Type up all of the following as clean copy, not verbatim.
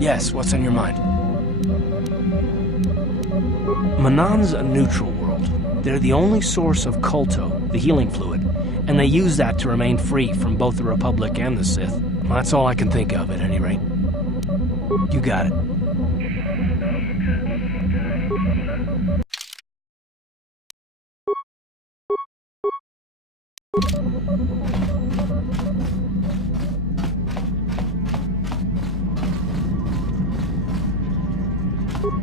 Yes, what's on your mind? Manon's a neutral world. They're the only source of colto, the healing fluid, and they use that to remain free from both the Republic and the Sith. Well, that's all I can think of, at any rate. You got it.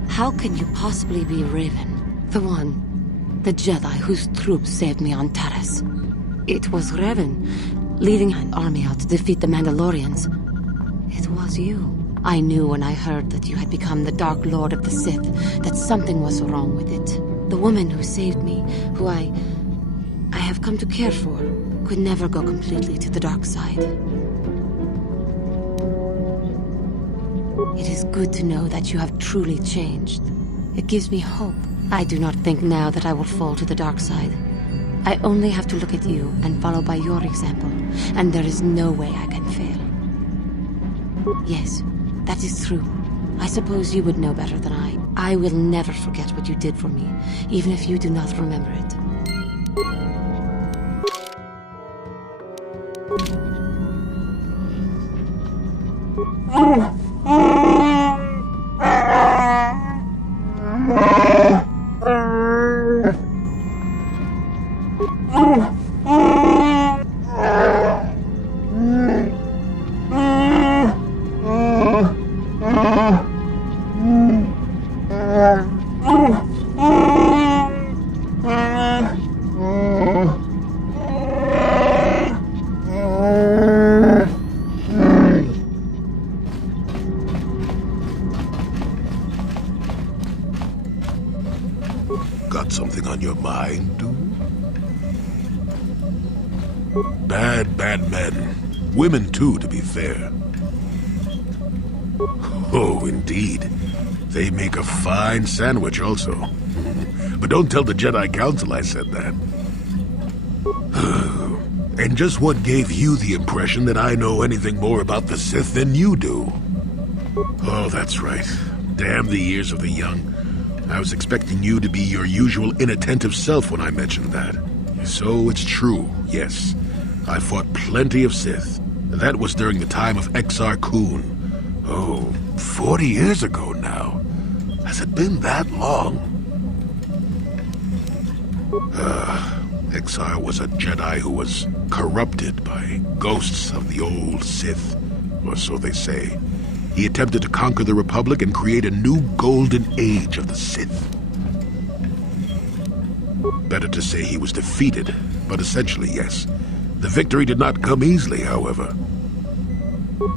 How can you possibly be Raven? The one, the Jedi whose troops saved me on Taris. It was Raven, leading an army out to defeat the Mandalorians. It was you. I knew when I heard that you had become the Dark Lord of the Sith, that something was wrong with it. The woman who saved me, who I have come to care for, could never go completely to the dark side. It is good to know that you have truly changed. It gives me hope. I do not think now that I will fall to the dark side. I only have to look at you and follow by your example, and there is no way I can fail. Yes, that is true. I suppose you would know better than I. I will never forget what you did for me, even if you do not remember it. Got something on your mind, dude? Bad men. Women, too, to be fair. Oh, indeed. They make a fine sandwich, also. But don't tell the Jedi Council I said that. And just what gave you the impression that I know anything more about the Sith than you do? Oh, that's right. Damn the ears of the young. I was expecting you to be your usual inattentive self when I mentioned that. So it's true, yes. I fought plenty of Sith. That was during the time of Exar Kun. Oh, 40 years ago now. Has it been that long? Exar was a Jedi who was corrupted by ghosts of the old Sith, or so they say. He attempted to conquer the Republic and create a new golden age of the Sith. Better to say he was defeated, but essentially, yes. The victory did not come easily, however.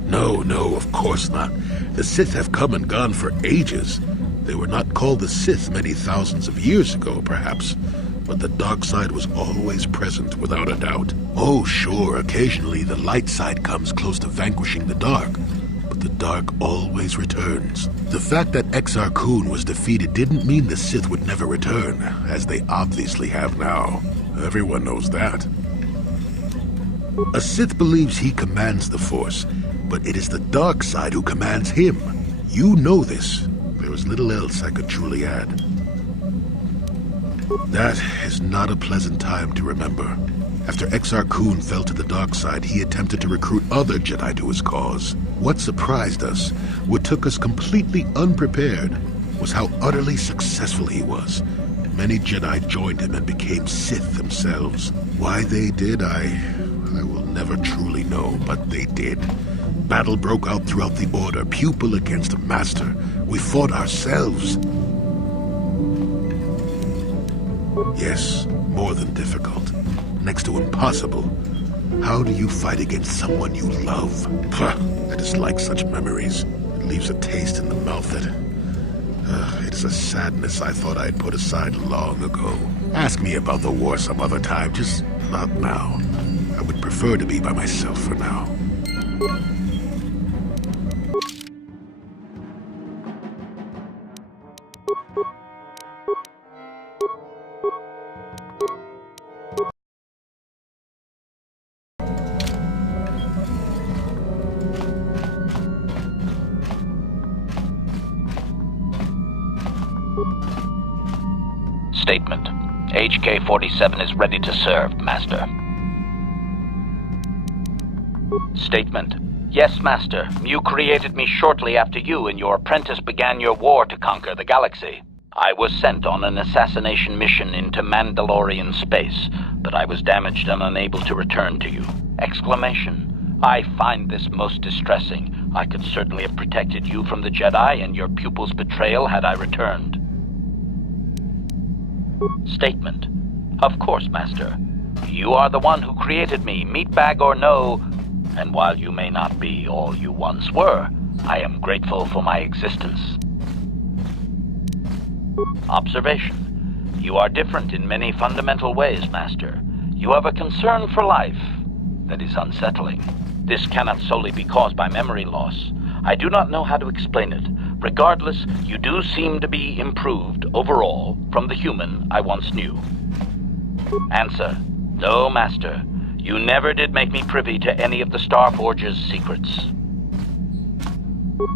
No, of course not. The Sith have come and gone for ages. They were not called the Sith many thousands of years ago, perhaps, but the dark side was always present, without a doubt. Oh, sure, occasionally the light side comes close to vanquishing the dark, but the dark always returns. The fact that Exar Kun was defeated didn't mean the Sith would never return, as they obviously have now. Everyone knows that. A Sith believes he commands the Force, but it is the dark side who commands him. You know this. There is little else I could truly add. That is not a pleasant time to remember. After Exar Kun fell to the dark side, he attempted to recruit other Jedi to his cause. What surprised us, what took us completely unprepared, was how utterly successful he was. Many Jedi joined him and became Sith themselves. Why they did, I will never truly know, but they did. Battle broke out throughout the Order, pupil against master. We fought ourselves. Yes, more than difficult. Next to impossible. How do you fight against someone you love? I dislike such memories. It leaves a taste in the mouth that... it is a sadness I thought I'd put aside long ago. Ask me about the war some other time, just not now. I would prefer to be by myself for now. Statement. HK-47 is ready to serve, Master. Statement. Yes, Master. You created me shortly after you and your apprentice began your war to conquer the galaxy. I was sent on an assassination mission into Mandalorian space, but I was damaged and unable to return to you. Exclamation. I find this most distressing. I could certainly have protected you from the Jedi and your pupil's betrayal had I returned. Statement. Of course, Master. You are the one who created me, meatbag or no, and while you may not be all you once were, I am grateful for my existence. Observation. You are different in many fundamental ways, Master. You have a concern for life that is unsettling. This cannot solely be caused by memory loss. I do not know how to explain it. Regardless, you do seem to be improved overall from the human I once knew. Answer. No, Master. You never did make me privy to any of the Starforge's secrets.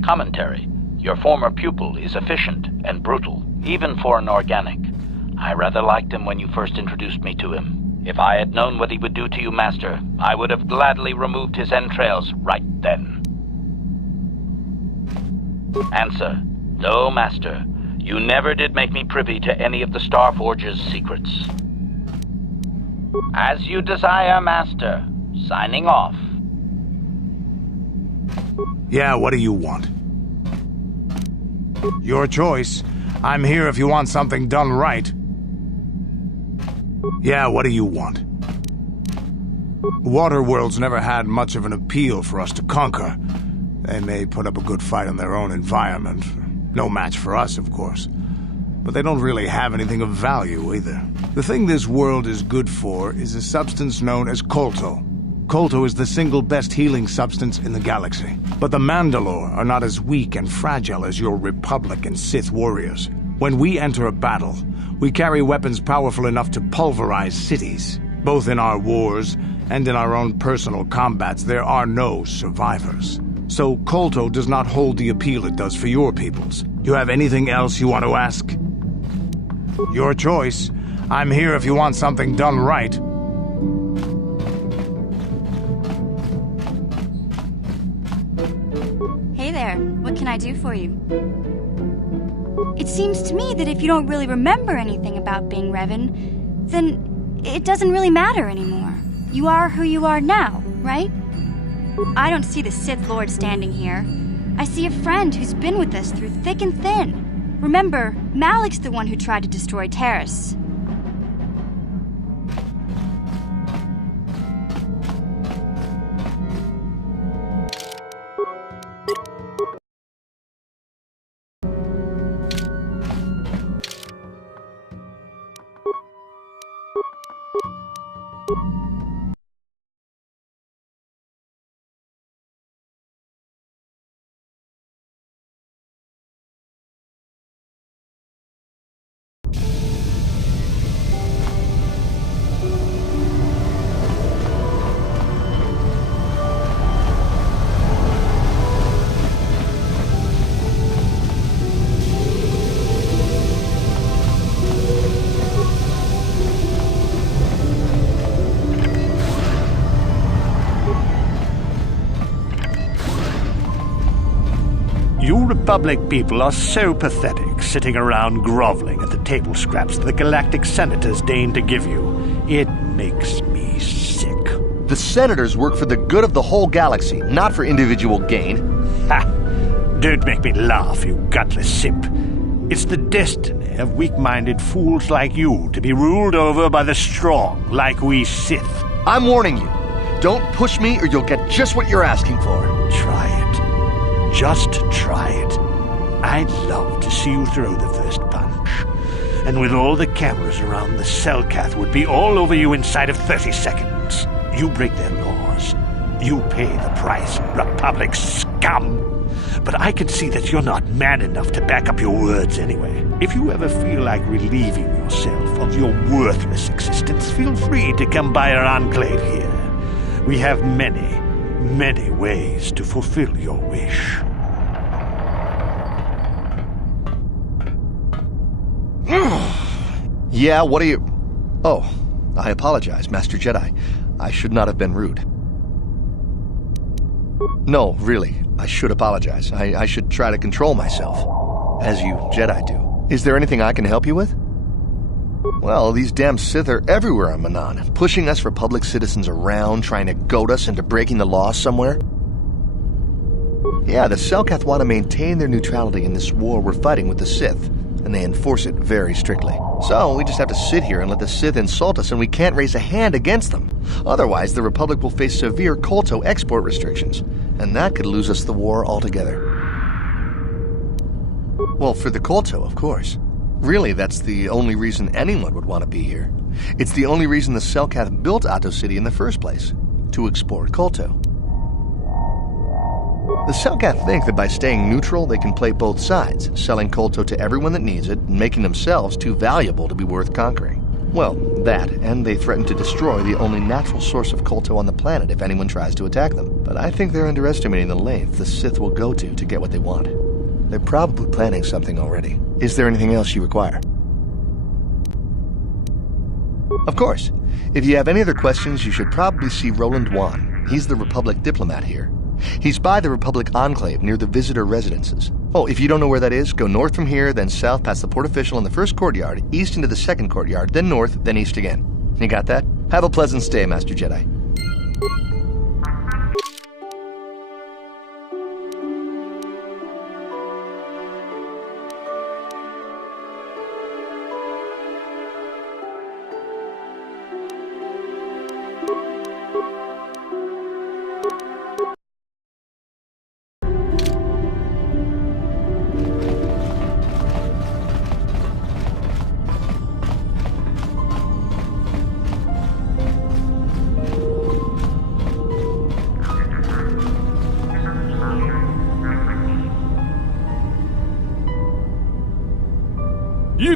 Commentary. Your former pupil is efficient and brutal, even for an organic. I rather liked him when you first introduced me to him. If I had known what he would do to you, Master, I would have gladly removed his entrails right then. Answer. No, Master. You never did make me privy to any of the Starforge's secrets. As you desire, Master. Signing off. Yeah, what do you want? Your choice. I'm here if you want something done right. Yeah, what do you want? Waterworld's never had much of an appeal for us to conquer. They may put up a good fight in their own environment. No match for us, of course. But they don't really have anything of value, either. The thing this world is good for is a substance known as colto. Colto is the single best healing substance in the galaxy. But the Mandalore are not as weak and fragile as your Republic and Sith warriors. When we enter a battle, we carry weapons powerful enough to pulverize cities. Both in our wars and in our own personal combats, there are no survivors. So colto does not hold the appeal it does for your peoples. You have anything else you want to ask? Your choice. I'm here if you want something done right. Hey there, what can I do for you? It seems to me that if you don't really remember anything about being Revan, then it doesn't really matter anymore. You are who you are now, right? I don't see the Sith Lord standing here. I see a friend who's been with us through thick and thin. Remember, Malik's the one who tried to destroy Terrace. You Republic people are so pathetic, sitting around groveling at the table scraps the galactic senators deign to give you. It makes me sick. The senators work for the good of the whole galaxy, not for individual gain. Ha! Don't make me laugh, you gutless simp. It's the destiny of weak-minded fools like you to be ruled over by the strong, like we Sith. I'm warning you. Don't push me or you'll get just what you're asking for. Try it. Just try it. I'd love to see you throw the first punch. And with all the cameras around, the Selkath would be all over you inside of 30 seconds. You break their laws. You pay the price, Republic scum. But I can see that you're not man enough to back up your words anyway. If you ever feel like relieving yourself of your worthless existence, feel free to come by our enclave here. We have many ways to fulfill your wish. Yeah, what are you... Oh, I apologize, Master Jedi. I should not have been rude. No, really, I should apologize. I should try to control myself, as you Jedi do. Is there anything I can help you with? Well, these damn Sith are everywhere on Manan, pushing us Republic citizens around, trying to goad us into breaking the law somewhere. Yeah, the Selkath want to maintain their neutrality in this war we're fighting with the Sith, and they enforce it very strictly. So we just have to sit here and let the Sith insult us, and we can't raise a hand against them. Otherwise, the Republic will face severe Kolto export restrictions, and that could lose us the war altogether. Well, for the Kolto, of course. Really, that's the only reason anyone would want to be here. It's the only reason the Selkath built Ahto City in the first place, to export Kolto. The Selkath think that by staying neutral, they can play both sides, selling Kolto to everyone that needs it, and making themselves too valuable to be worth conquering. Well, that, and they threaten to destroy the only natural source of Kolto on the planet if anyone tries to attack them. But I think they're underestimating the length the Sith will go to get what they want. They're probably planning something already. Is there anything else you require? Of course. If you have any other questions, you should probably see Roland Wan. He's the Republic diplomat here. He's by the Republic Enclave near the visitor residences. Oh, if you don't know where that is, go north from here, then south past the port official in the first courtyard, east into the second courtyard, then north, then east again. You got that? Have a pleasant stay, Master Jedi.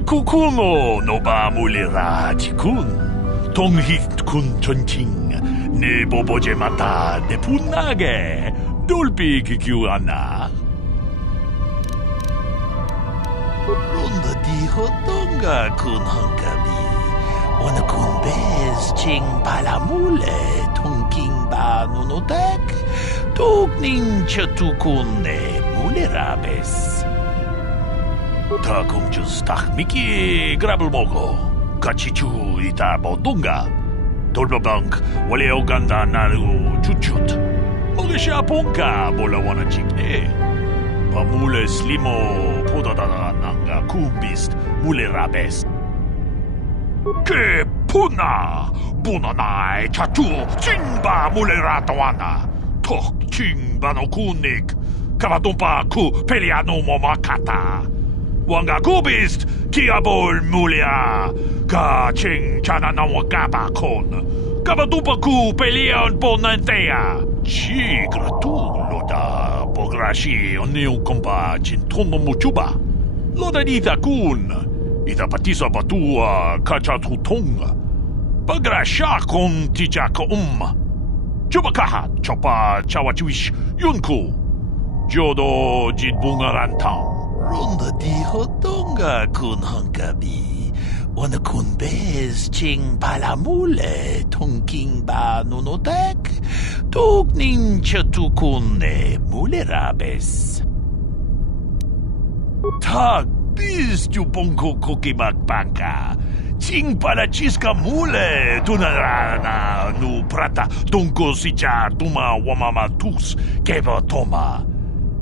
Kukumo no ba mulira jikun, tonghit kun chonching, ne boboje mata ne punage, dolpi kikiwana. Runda di hotonga kun hankabi, ona kun bez ching palamule, tongking ba nunotek, tokning chatukun ne mulirabes. Takum just miki grabel mogo, kachichu ita bodunga, dolbabank, wale oganda naru chuchut, mogesha ponka bolawana chikne, pamule slimo podada nanga kumbist mule rabes. Ke puna, bunanai chatu, chingba mule ratawana, tok chingba no kunik, kavadompa ku peliano momakata. Wanga kubist kiabol mulia ka ching chana na wakaba kon kabadupa ku pelion ponantea chi gratu loda pograshi oniu komba chintono muchuba loda ita kun ita patisa batua kachatutonga pagrasha kon tijaka chubakaha chopa chawachuish yunku jodo jidbungarantang Runda di hotonga kun hankabi, ona kun bez ching palamule, tongking ba nunotek, tokning chatukune mulerabes. Tag biz tu bonko kokimak banka, ching palachiska mule, tunarana nu prata, donko sicha tuma wamama tus, keva toma.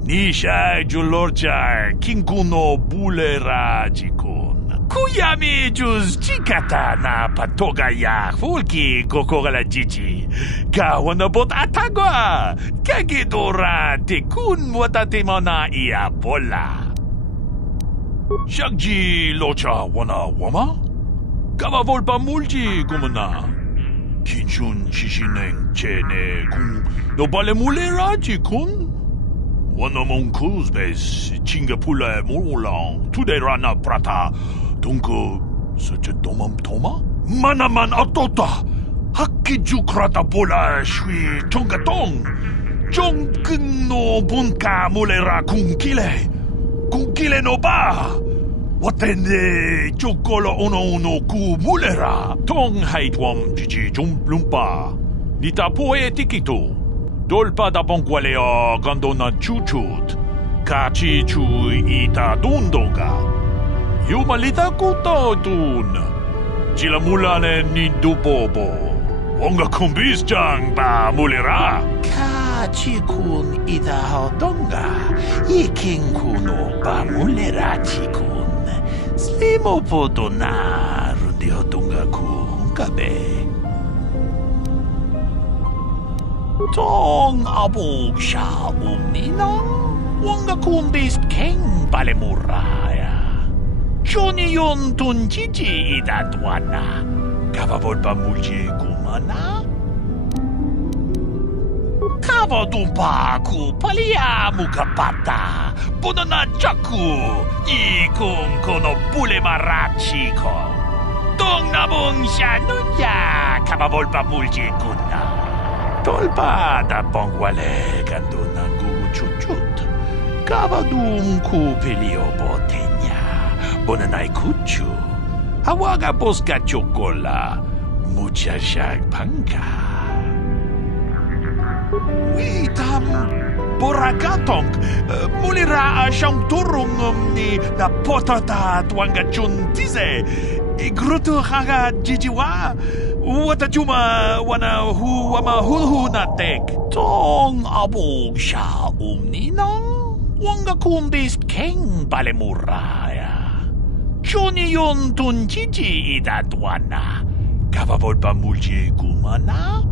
Nisha julorcha kinkuno bulera jikun. Kuyami juz chikata na patoga ya fulki kokora jiji. Kawana bot atagwa. Kagidora tekun watatimona ia bola. Shakji locha wana wama? Kava volpa mulji kumana. Kinchun shishineng chene kun no bale mulera jikun. Wana monkuz bes chingapula molang tude rana prata tunko such a domam toma manaman atota hakiju krata bola shui tongatong jongkin no bunka mulera kunkile no ba Watende chokolo ono ku mulera. Tong haitwam chichi lumpa. Nita poe tikito. Dolpa da bonqualeo gandona chuchut. Kachi chu ita dundoga. Yumalita kuto tun. Chilamulane nindubobo. Onga kumbis jang ba mulera. Kachi kun ita hodonga. Ikin kuno ba mulera chikun. Slimo podonar de hodonga kun kabe. Tong abog siya umninang. Wanga kumbis keng balemuraya. Johnny yon tun chichi idatwana. Kavavol pa mulje kumana. Kavadumpa ku palia mukapata. Bonana chaku. Ikung kono pule marachiko. Tong nabong siya nunya. Kavavol pa mulje kuna. Tolpa da bongwale gandona guchuchut. Kavadum ku pelio botenya. Bonanay kuchu. Hawaga boska chokola. Mucha shag panka. Witam boragatong. Mulira siyang turong ni na potata tuanga chuntize. Igruto haga jijiwa. Wata juma wana hu wama hulhu na tek. Tong abog siya umninang. Wanga kumbis keng balemuraya. Johnny yon tun chichi idatwana. Kavavol pa mulje kumana.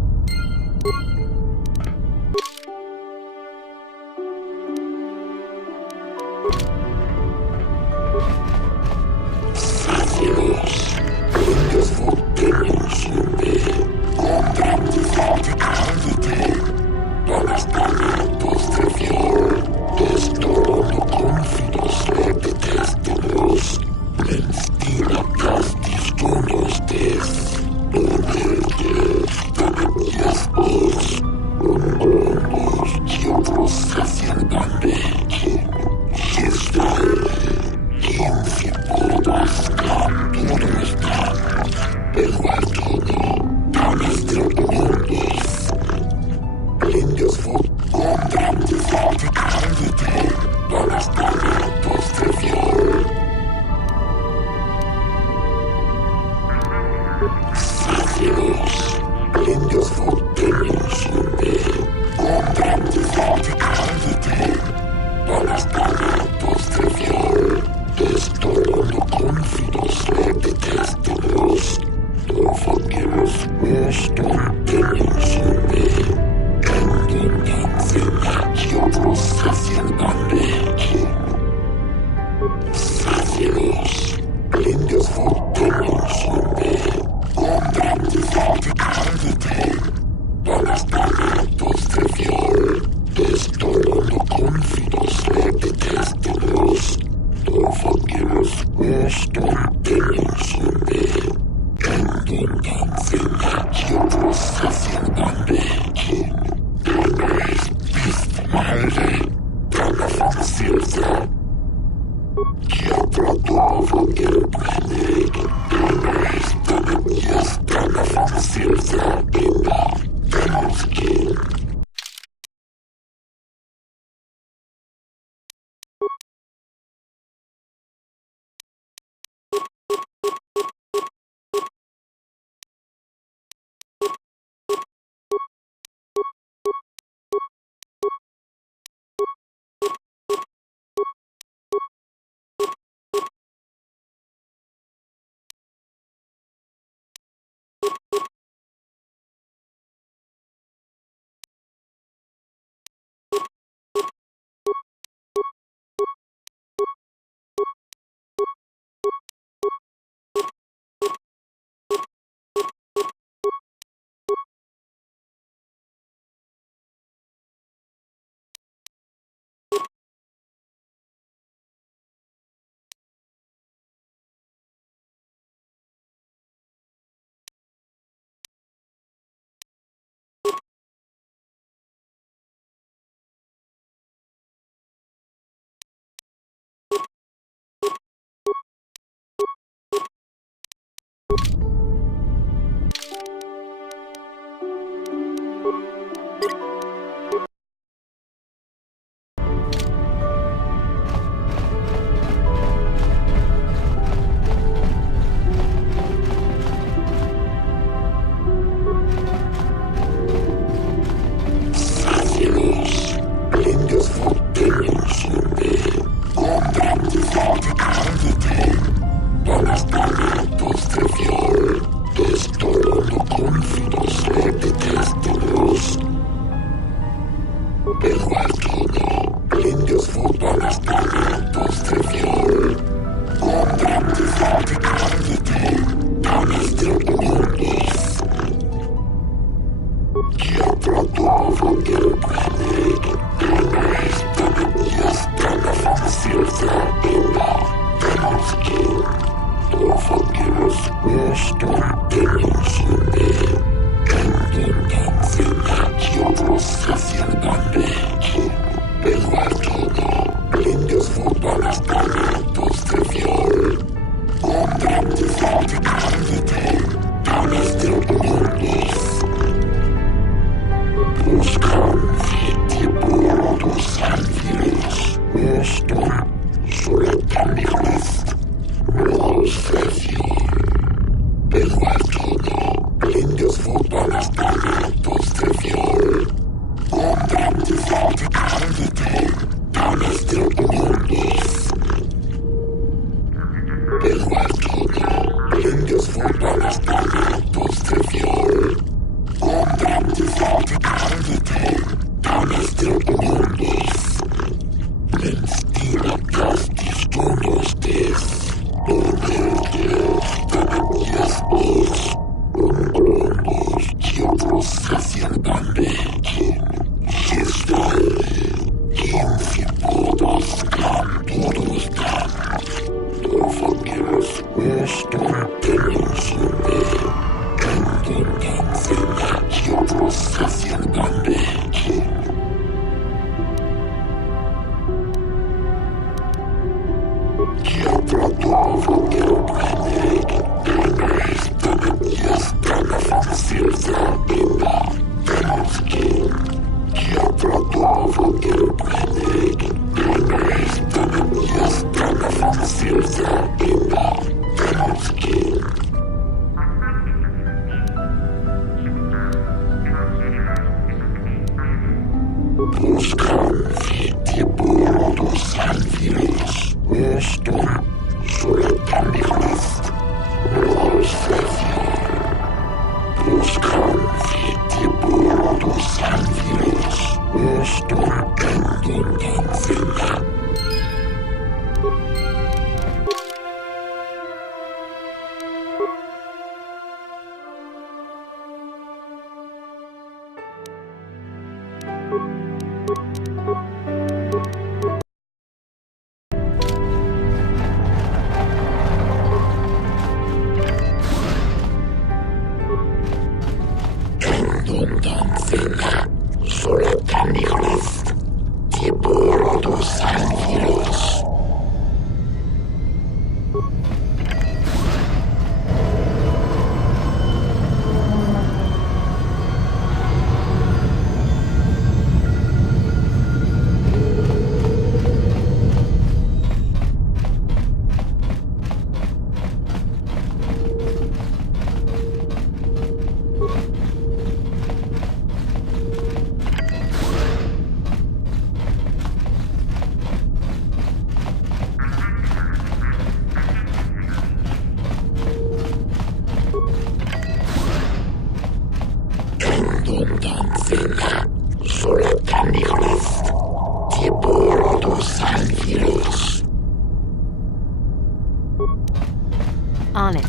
On it.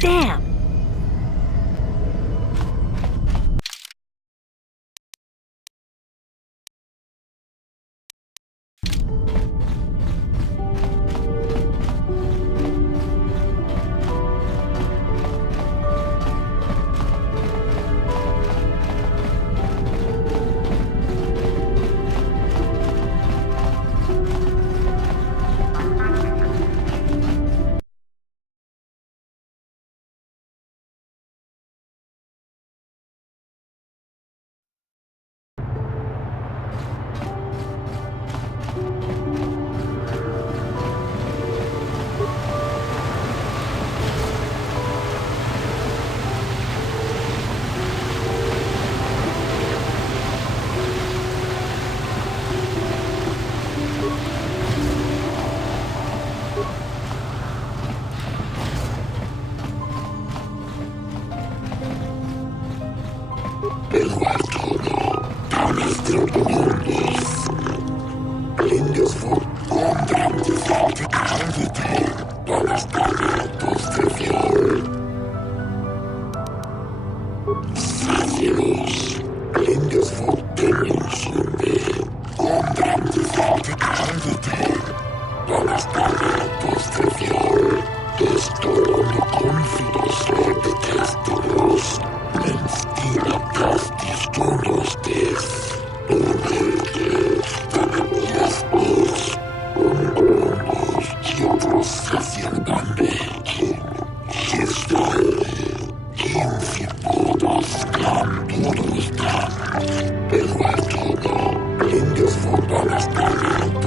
Damn! Blindes von Donnerstag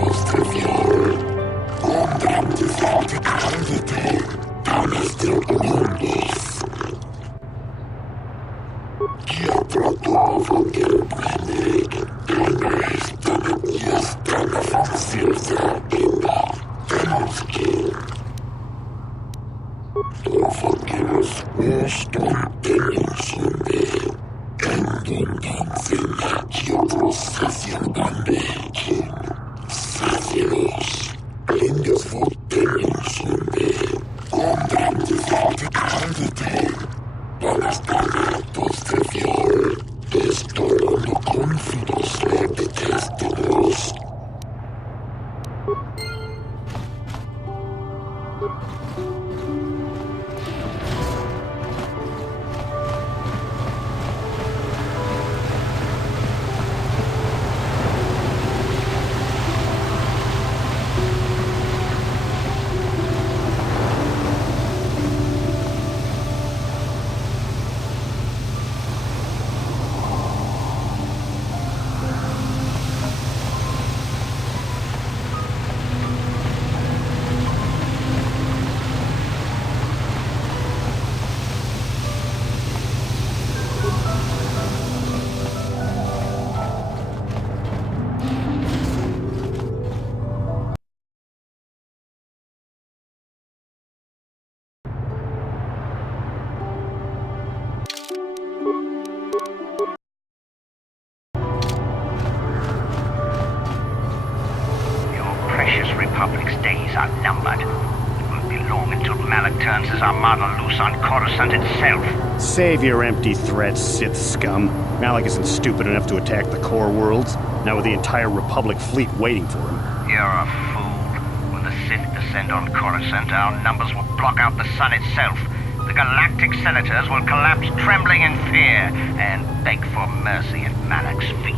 Republic's days are numbered. It won't be long until Malak turns his armada loose on Coruscant itself. Save your empty threats, Sith scum. Malak isn't stupid enough to attack the core worlds, now with the entire Republic fleet waiting for him. You're a fool. When the Sith descend on Coruscant, our numbers will block out the sun itself. The galactic senators will collapse trembling in fear and beg for mercy at Malak's feet.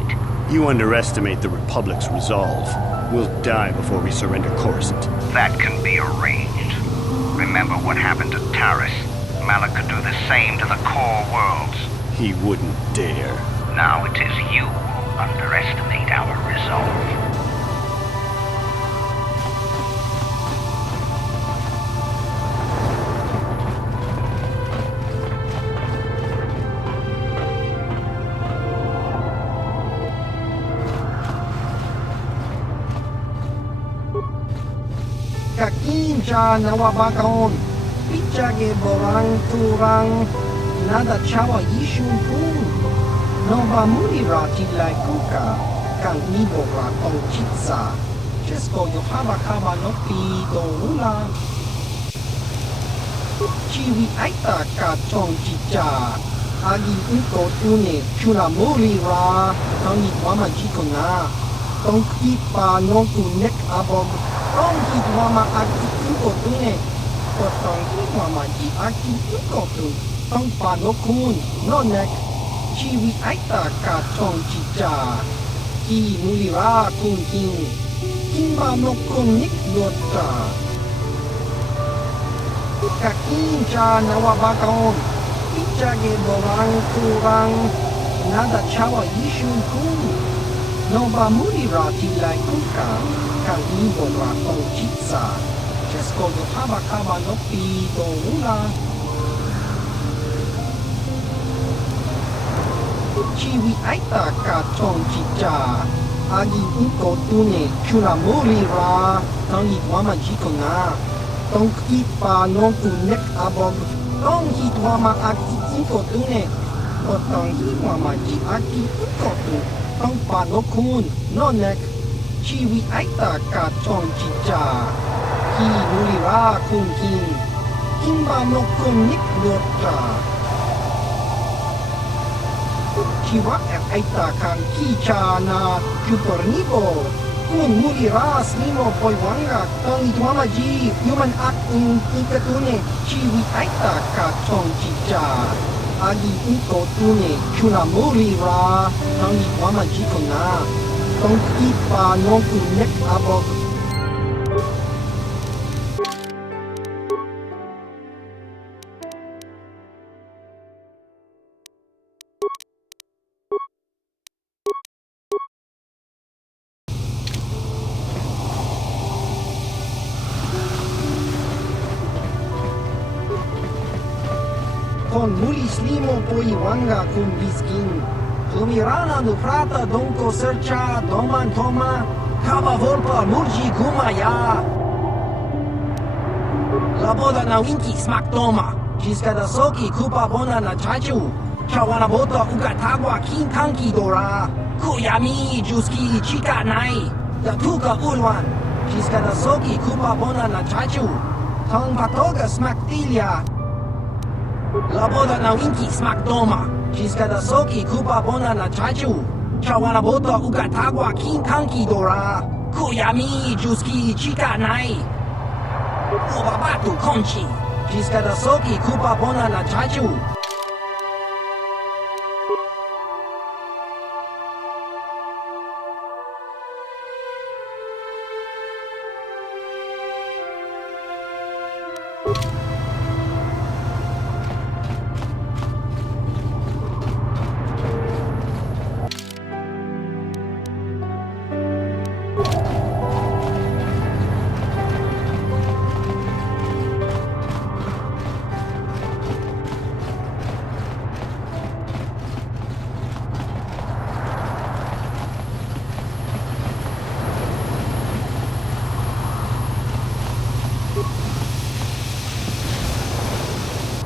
You underestimate the Republic's resolve. We'll die before we surrender Coruscant. That can be arranged. Remember what happened to Taris. Malak could do the same to the core worlds. He wouldn't dare. Now it is you who underestimate our resolve. Kakinja nawabakon, pichage borang turang, nada chawa yishun pun. Nova mulira tilai kuka, kang nibo ra tong chitsa. Chesko yohaba kaba nopi do ula. Chiwi aita ka tong chicha. Agi unko tune chuna mulira, tangi wama jikona. Tong kipa nonku nek abog. Tong hit wama aki uko tune. Tong hit wama ji aki uko tu. Tong pa no kun, no nek. Chiwi aita ka tong chicha. Ki mulira kun king. Kimba no kun nik yota. Kakinja nawabakon. Pichage borang kurang. Nada chawa yishun kun. Nova mulira tilai kuka. Kang ibo ra tong chitsa. Chesko yohaba kaba nopi do ula. Chiwi aita ka tong chicha. Agi unko tune chuna mulira. Tangi wama jikona. Tong kipa nonku nek abog. Tong hit wama aki unko tune. Tong hit wama ji aki unko tu. Tong pa no kun, no nek. Chiwi aita ka tong chicha. Ki mulira kun king. Kimba no kun nik yota. Chiwa aita kan kicha na kupornibo. Kun mulira slimo poiwanga. Tong itwama ji human act ikatune. Chiwi aita ka tong chicha. Agi unko tune chuna mulira. Tong itwama jikona. Tong kipa nonku nek abog. Con mulis limo poiwanga kun biskin. Lumirana no prata donko sercha doman toma. Kaba volpa murji kumaya. La boda na winki smak toma. Jiska da soki kupa bona na chachu. Chawana bota ugatagwa kin kanki dora. Kuyami juski chika nai. Da tuka ulwan. Jiska da soki kupa bona na chachu. Tong patoga smak tilia. La boda na winki smak toma. Jiska da soki kupa bona na chachu. Chawana bota ugatagwa kin kanki dora. Kuyami juski chika nai. Ubabatu konchi. Jiska da soki kupa bona na chachu.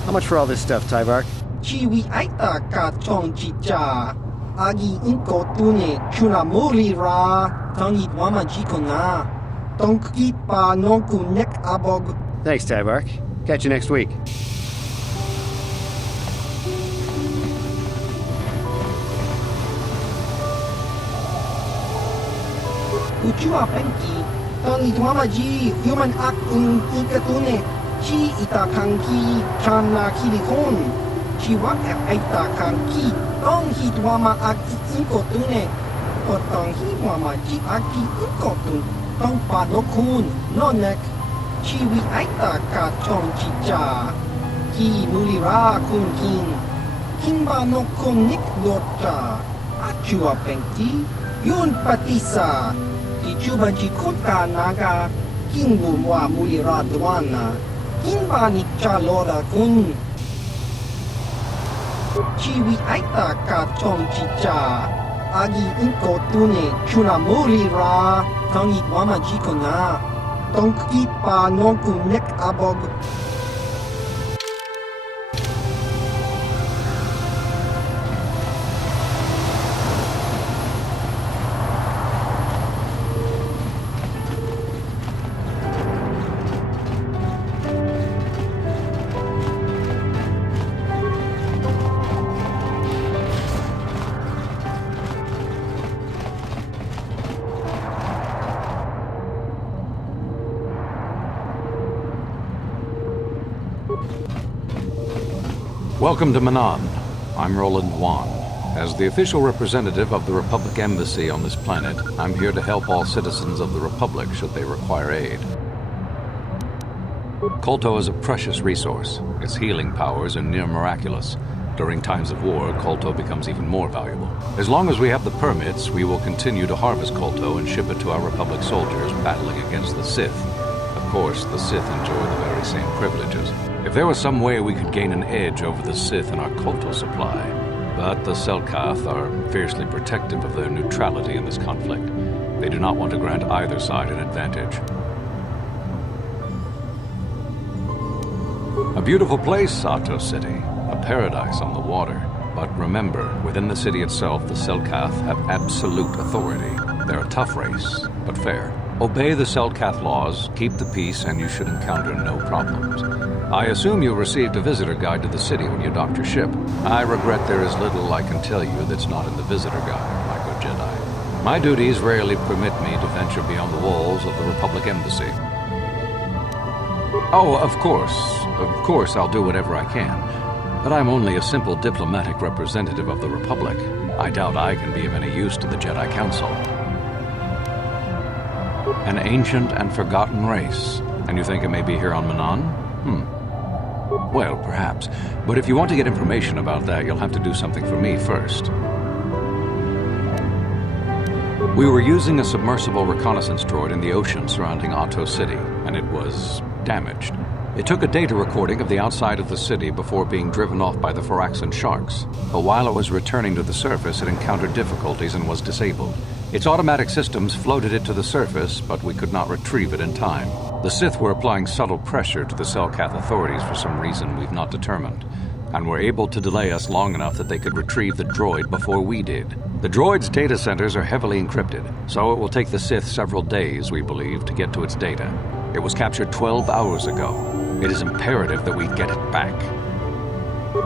How much for all this stuff, Tyvark? Chiwi aita ka tong chicha. Agi unko tune chuna mulira. Tangi wama jikona. Tonki pa nonku nek abog. Thanks, Tybark. Catch you next week. Uchua penki. Tani tuamaji human ak ikatune. Chi itakanki chana kilikon. Chi wak itakanki. Tong hi tuama ak ikotune. Otong hi tuama chi aki ikotun. Tong padokun. Nonek. Chi wi aita ka chong chicha. Ki mulira kun kin. Kimba no konik lota. Achua penki. Yun patisa. Ichuba jikuta naga, kingu wa mulira dwana, kinba ni chalora kun. Chiwi aita ka chong chicha, agi inko tune chuna mulira, tangi wama jikona, tonki pa nonku nek abog. Welcome to Manan. I'm Roland Wan. As the official representative of the Republic Embassy on this planet, I'm here to help all citizens of the Republic should they require aid. Kolto is a precious resource. Its healing powers are near miraculous. During times of war, Kolto becomes even more valuable. As long as we have the permits, we will continue to harvest Kolto and ship it to our Republic soldiers battling against the Sith. Of course, the Sith enjoy the very same privileges. If there was some way we could gain an edge over the Sith in our Kolto supply, but the Selkath are fiercely protective of their neutrality in this conflict. They do not want to grant either side an advantage. A beautiful place, Sato City. A paradise on the water. But remember, within the city itself, the Selkath have absolute authority. They're a tough race, but fair. Obey the Selkath laws, keep the peace, and you should encounter no problems. I assume you received a visitor guide to the city when you docked your ship. I regret there is little I can tell you that's not in the visitor guide, my good Jedi. My duties rarely permit me to venture beyond the walls of the Republic Embassy. Oh, of course I'll do whatever I can. But I'm only a simple diplomatic representative of the Republic. I doubt I can be of any use to the Jedi Council. An ancient and forgotten race. And you think it may be here on Manan? Well, perhaps. But if you want to get information about that, you'll have to do something for me first. We were using a submersible reconnaissance droid in the ocean surrounding Otto City, and it was damaged. It took a data recording of the outside of the city before being driven off by the Firaxan sharks. But while it was returning to the surface, it encountered difficulties and was disabled. Its automatic systems floated it to the surface, but we could not retrieve it in time. The Sith were applying subtle pressure to the Selkath authorities for some reason we've not determined, and were able to delay us long enough that they could retrieve the droid before we did. The droid's data centers are heavily encrypted, so it will take the Sith several days, we believe, to get to its data. It was captured 12 hours ago. It is imperative that we get it back.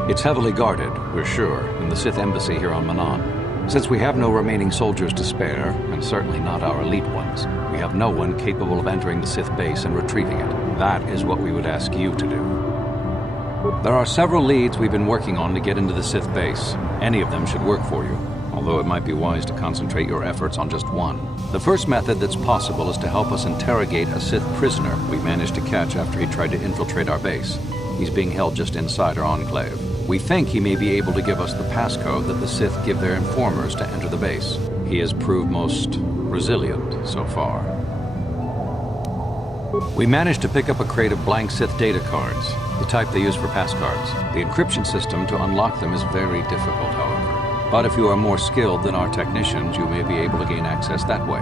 It's heavily guarded, we're sure, in the Sith embassy here on Manan. Since we have no remaining soldiers to spare, and certainly not our elite ones, we have no one capable of entering the Sith base and retrieving it. That is what we would ask you to do. There are several leads we've been working on to get into the Sith base. Any of them should work for you, although it might be wise to concentrate your efforts on just one. The first method that's possible is to help us interrogate a Sith prisoner we managed to catch after he tried to infiltrate our base. He's being held just inside our enclave. We think he may be able to give us the passcode that the Sith give their informers to enter the base. He has proved most resilient so far. We managed to pick up a crate of blank Sith data cards, the type they use for passcards. The encryption system to unlock them is very difficult, however. But if you are more skilled than our technicians, you may be able to gain access that way.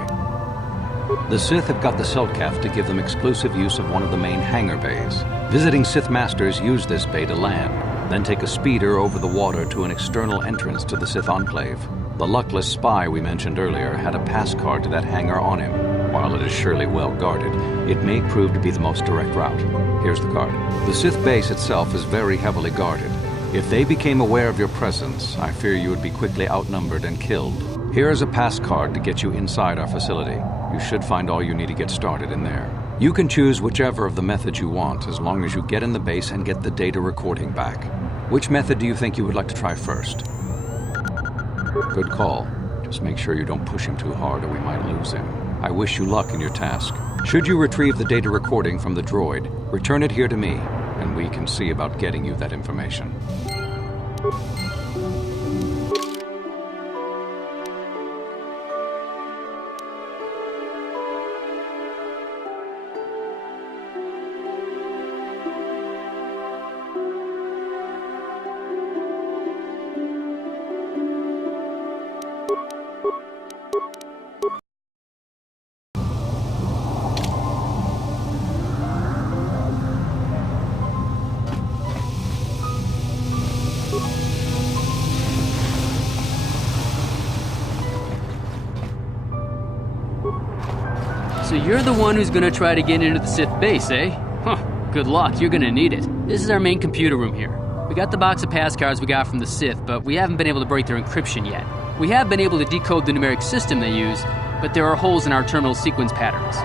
The Sith have got the Selkath to give them exclusive use of one of the main hangar bays. Visiting Sith Masters use this bay to land, then take a speeder over the water to an external entrance to the Sith Enclave. The luckless spy we mentioned earlier had a pass card to that hangar on him. While it is surely well guarded, it may prove to be the most direct route. Here's the card. The Sith base itself is very heavily guarded. If they became aware of your presence, I fear you would be quickly outnumbered and killed. Here is a pass card to get you inside our facility. You should find all you need to get started in there. You can choose whichever of the methods you want, as long as you get in the base and get the data recording back. Which method do you think you would like to try first? Good call. Just make sure you don't push him too hard or we might lose him. I wish you luck in your task. Should you retrieve the data recording from the droid, return it here to me, and we can see about getting you that information. So you're the one who's gonna try to get into the Sith base, eh? Huh, good luck, you're gonna need it. This is our main computer room here. We got the box of pass cards we got from the Sith, but we haven't been able to break their encryption yet. We have been able to decode the numeric system they use, but there are holes in our terminal sequence patterns.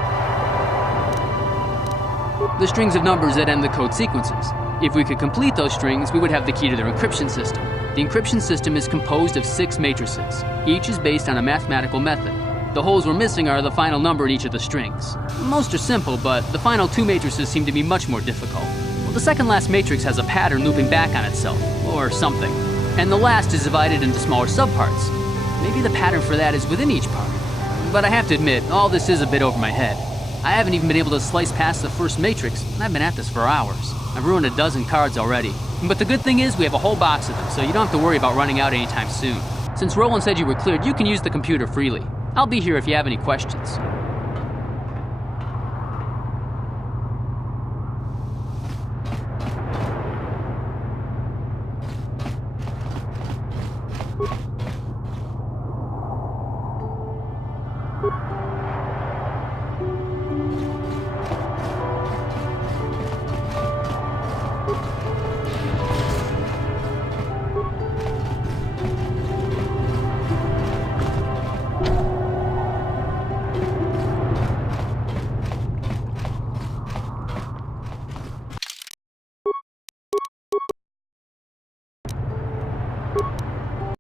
The strings of numbers that end the code sequences. If we could complete those strings, we would have the key to their encryption system. The encryption system is composed of 6 matrices. Each is based on a mathematical method. The holes we're missing are the final number in each of the strings. Most are simple, but the final 2 matrices seem to be much more difficult. Well, the second last matrix has a pattern looping back on itself, or something. And the last is divided into smaller subparts. Maybe the pattern for that is within each part. But I have to admit, all this is a bit over my head. I haven't even been able to slice past the first matrix, and I've been at this for hours. I've ruined a dozen cards already. But the good thing is we have a whole box of them, so you don't have to worry about running out anytime soon. Since Roland said you were cleared, you can use the computer freely. I'll be here if you have any questions.